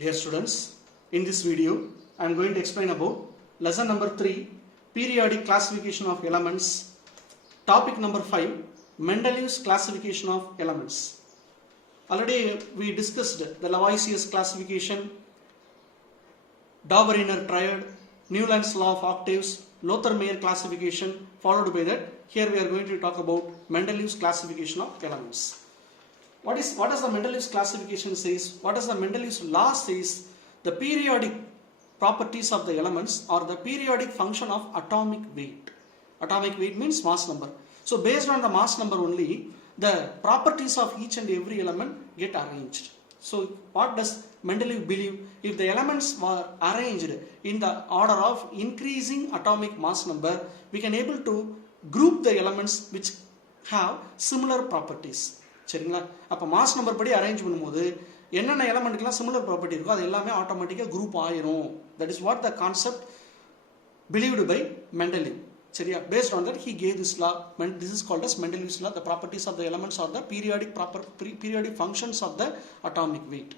Dear students, in this video I am going to explain about lesson number 3, periodic classification of elements, topic number 5, Mendeleev's classification of elements. Already we discussed the Lavoisier's classification, Dauberiner triad, Newland's law of octaves, Lothar-Meyer classification, followed by that here we are going to talk about Mendeleev's classification of elements. What does the Mendeleev's classification says? What does the Mendeleev's law says? The periodic properties of the elements are the periodic function of atomic weight. Atomic weight means mass number. So based on the mass number only, the properties of each and every element get arranged. So what does Mendeleev believe? If the elements were arranged in the order of increasing atomic mass number, we can able to group the elements which have similar properties. சரிங்களா? அப்போ mass number படி arrange பண்ணும்போது என்னென்ன எலமெண்ட்டுக்கெல்லாம் similar property இருக்கோ அது எல்லாமே ஆட்டோமேட்டிக்காக group ஆயிரும். That is what the concept believed by Mendeleev. சரியா? Based on that he gave this law. This is called as Mendeleev's law. The properties of the elements are the periodic functions of the atomic weight.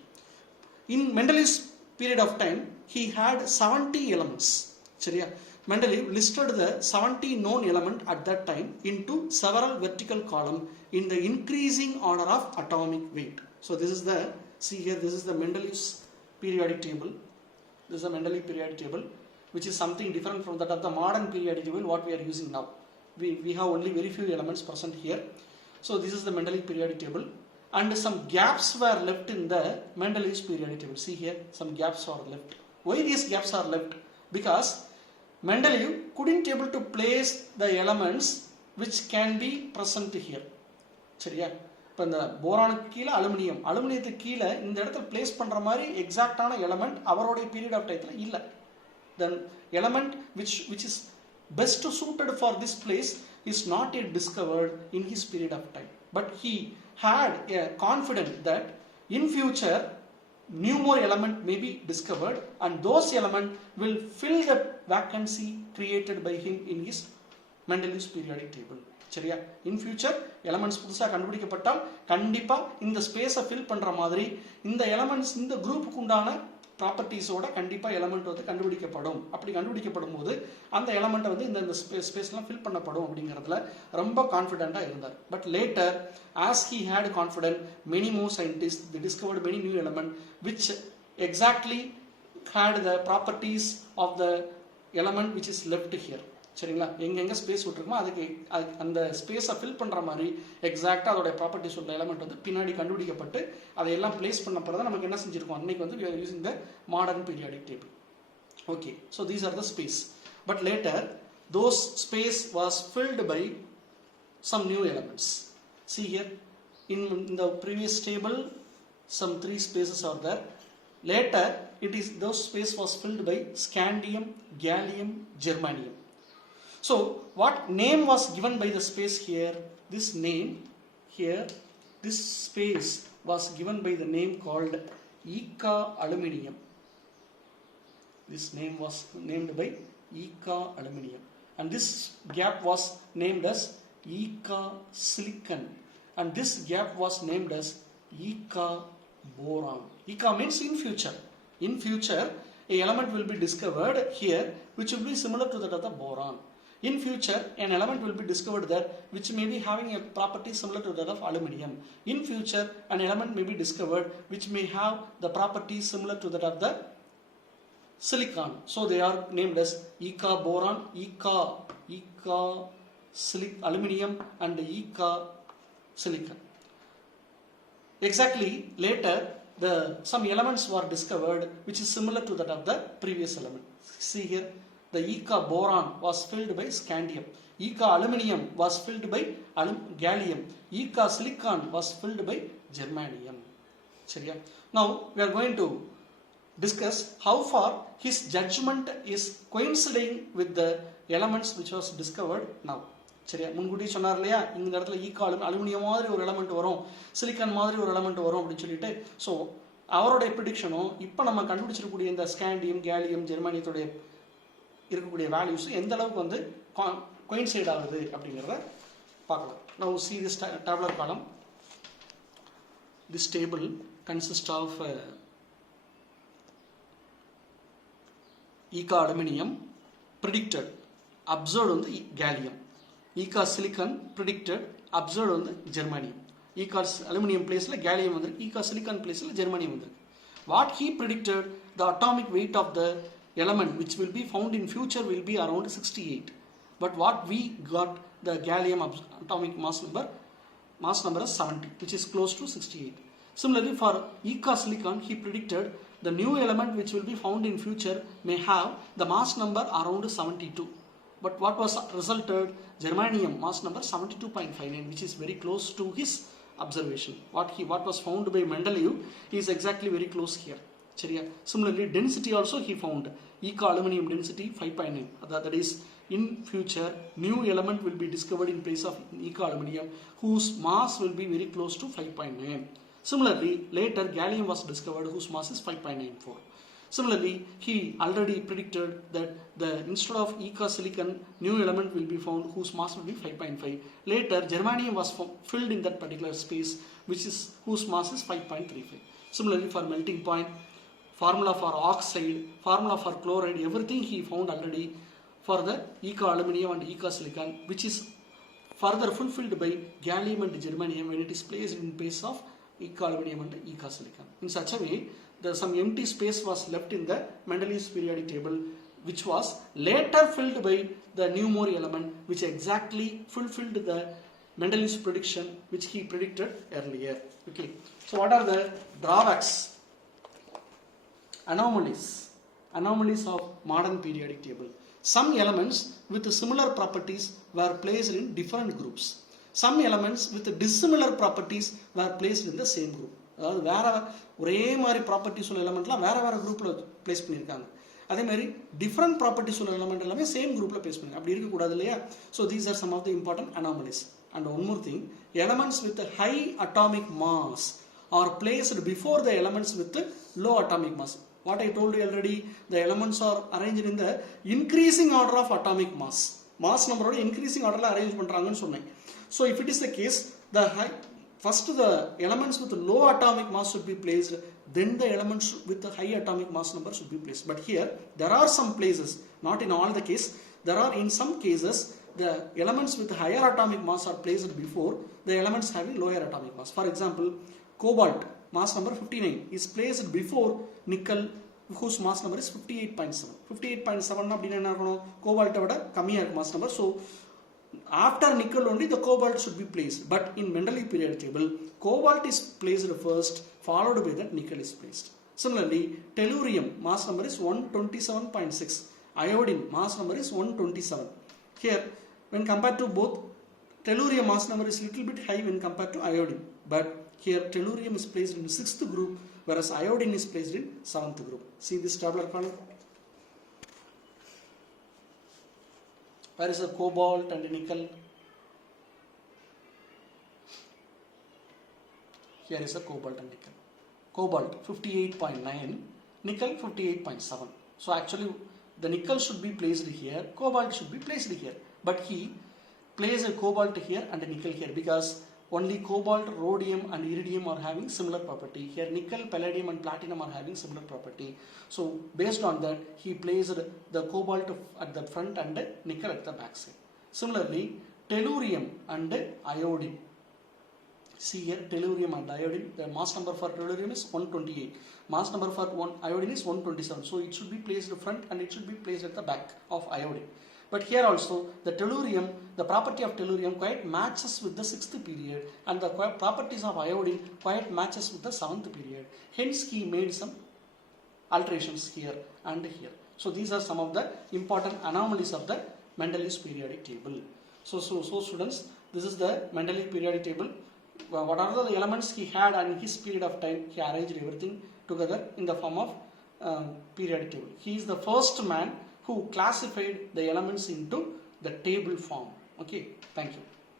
In Mendeleev's period of time, he had 70 elements. சரியா? Mendeleev listed the 70 known element at that time into several vertical column in the increasing order of atomic weight. So this is the, see here, this is the Mendeleev's periodic table. This is the Mendeleev periodic table, which is something different from that of the modern periodic table what we are using now. We have only very few elements present here. So this is the Mendeleev periodic table, and some gaps were left in the Mendeleev's periodic table. See here, some gaps are left. Why these gaps are left? Because Mendeleev couldn't able to place the elements which can be present here. சரியா? இப்போ இந்த போரானுக்கு கீழே அலுமினியத்துக்கு கீழே இந்த இடத்துல place பண்ணுற மாதிரி எக்ஸாக்டான element அவருடைய பீரியட் ஆஃப் டைத்தில் இல்லை. தென் element which is best suited for this place is not yet discovered in his period of time. But he had a confidence that in future new more element may be discovered and those element will fill the vacancy created by him in his Mendeleev's periodic table. சரியா? In future elements புதுசாக கண்டுபிடிக்கப்பட்டால் கண்டிப்பாக இந்த ஸ்பேஸை fill பண்ணுற மாதிரி இந்த elements இந்த குரூப்புக்கு உண்டான ப்ராப்பர்ட்டிஸோட கண்டிப்பாக எலமெண்ட் வந்து கண்டுபிடிக்கப்படும். அப்படி கண்டுபிடிக்கப்படும் போது அந்த எலமெண்ட்டை வந்து இந்த ஸ்பேஸ்லாம் ஃபில் பண்ணப்படும் அப்படிங்கிறதுல ரொம்ப கான்ஃபிடென்ட்டாக இருந்தார். But later as he had confident many more scientist they discovered many new element which exactly had the properties of the element which is left here. சரிங்களா? எங்கெங்கே ஸ்பேஸ் விட்டுருக்குமோ அதுக்கு அந்த ஸ்பேஸை ஃபில் பண்ணுற மாதிரி எக்ஸாக்டாக அதோடைய ப்ராப்பர்ட்டிஸ் உள்ள எலமெண்ட் வந்து பின்னாடி கண்டுபிடிக்கப்பட்டு அதையெல்லாம் பிளேஸ் பண்ணப்படுறத நமக்கு என்ன செஞ்சுருக்கோம் அன்னைக்கு வந்து we are using the modern periodic table. Okay, so these are the space. But later those space was filled by some new elements. See here, in the previous table some 3 spaces are there. Later those space was filled by scandium, gallium, germanium. So what name was given by the space here? This name here, this space was given by the name called Eka aluminium. This name was named by Eka aluminium, and this gap was named as Eka silicon, and this gap was named as Eka boron. Eka means in future. In future, a element will be discovered here which will be similar to that of the boron. In future, an element will be discovered there which may be having a property similar to that of aluminium. In future, an element may be discovered which may have the properties similar to that of the silicon. So they are named as Eka boron, Eka aluminium, and Eka silicon. Exactly later, some elements were discovered which is similar to that of the previous element. See here, the Eka boron was filled by scandium, Eka aluminium was filled by gallium, Eka silicon was filled by germanium. சரியா? Now we are going to discuss how far his judgment is coinciding with the elements which was discovered now. சரியா? முன்கூட்டி சொன்னார் இல்லையா, இந்த இடத்துல ikat aluminium மாதிரி ஒரு element வரும், சிலிக்கான் மாதிரி ஒரு எலமெண்ட் வரும் அப்படின்னு சொல்லிட்டு. ஸோ அவருடைய ப்ரிடிக்ஷனும் இப்போ நம்ம கண்டுபிடிச்சிருக்கக்கூடிய இந்த ஸ்காண்டியம், கேலியம், ஜெர்மானியத்துடைய இருக்கக்கூடிய வேல்யூஸ் எந்த அளவுக்கு வந்து கோயின்சைட் ஆகுது அப்படிங்கிறத பார்க்கலாம். Now see this tabular column. This table consists of Eka aluminium predicted, observed on the gallium. Eka silicon predicted, observed on the germanium. Eka aluminium place la gallium vandirukku, Eka silicon place la germanium vandirukku. What he predicted, the atomic weight of the element which will be found in future will be around 68. But what we got, the gallium atomic mass number is 70, which is close to 68. Similarly, for Eka silicon, he predicted the new element which will be found in future may have the mass number around 72. But what was resulted? Germanium mass number 72.59, which is very close to his observation. What was found by Mendeleev is exactly very close here. Similarly, density also he found. Eka aluminium density 5.9. That is, in future, new element will be discovered in place of Eka aluminium whose mass will be very close to 5.9. Similarly, later gallium was discovered whose mass is 5.94. Similarly, he already predicted that instead of Eka silicon, new element will be found whose mass will be 5.5. Later, germanium was filled in that particular space, whose mass is 5.35. Similarly, for melting point, formula for oxide, formula for chloride, everything he found already for the Eka aluminium and Eka silicon, which is further fulfilled by gallium and germanium when it is placed in place of Eka aluminium and Eka silicon. In such a way, some empty space was left in the Mendeleev's periodic table, which was later filled by the new more element, which exactly fulfilled the Mendeleev's prediction, which he predicted earlier. Okay. So, what are the drawbacks? Anomalies of modern periodic table. Some elements with similar properties were placed in different groups. Some elements with dissimilar properties were placed in the same group. அதாவது வேற ஒரே மாதிரி properties உள்ள எலமெண்ட்லாம் வேற குரூப்பில் place பண்ணியிருக்காங்க. அதே மாதிரி டிஃப்ரெண்ட் ப்ராப்பர்ட்டிஸ் உள்ள எலமெண்ட் எல்லாமே சேம் குரூப்பில் பிளேஸ் பண்ணிருக்காங்க. அப்படி இருக்கக்கூடாது இல்லையா? So these are some of the important anomalies. And one more thing, elements with high atomic mass are placed before the elements with low atomic mass. What I told you already, the elements are arranged in the increasing order of atomic mass. Mass number oda increasing order la arrange பண்றாங்கன்னு சொன்னேன். So if it is the case, first the elements with low atomic mass should be placed, then the elements with the high atomic mass number should be placed. But here there are some places, not in all the case, there are in some cases the elements with higher atomic mass are placed before the elements having lower atomic mass. For example, cobalt mass number 59 is placed before nickel whose mass number is 58.7. 58.7 அப்படினா என்ன ஆகணும்? கோபால்ட்டை விட கம்மியா இருக்கு mass number. So after nickel only the cobalt should be placed. But in Mendeleev periodic table, cobalt is placed first, followed by that nickel is placed. Similarly, tellurium mass number is 127.6. Iodine mass number is 127. Here, when compared to both, tellurium mass number is little bit high when compared to iodine. But here tellurium is placed in 6th group, whereas iodine is placed in 7th group. See this tabular column? Where is the cobalt and nickel? Here is the cobalt and nickel. Cobalt 58.9, nickel 58.7. So actually the nickel should be placed here, cobalt should be placed here. But he placed a cobalt here and a nickel here because only cobalt, rhodium and iridium are having similar property. Here nickel, palladium and platinum are having similar property. So based on that, he placed the cobalt at the front and nickel at the back side. Similarly, tellurium and iodine. See here, tellurium and iodine, the mass number for tellurium is 128. Mass number for iodine is 127. So it should be placed front and it should be placed at the back of iodine. But here also, the tellurium, the property of tellurium quite matches with the 6th period, and the properties of iodine quite matches with the 7th period. Hence, he made some alterations here and here. So these are some of the important anomalies of the Mendeleev's periodic table. So students, this is the Mendeleev periodic table. What are the elements he had and in his period of time? He arranged everything together in the form of periodic table. He is the first man who classified the elements into the table form. Okay, thank you.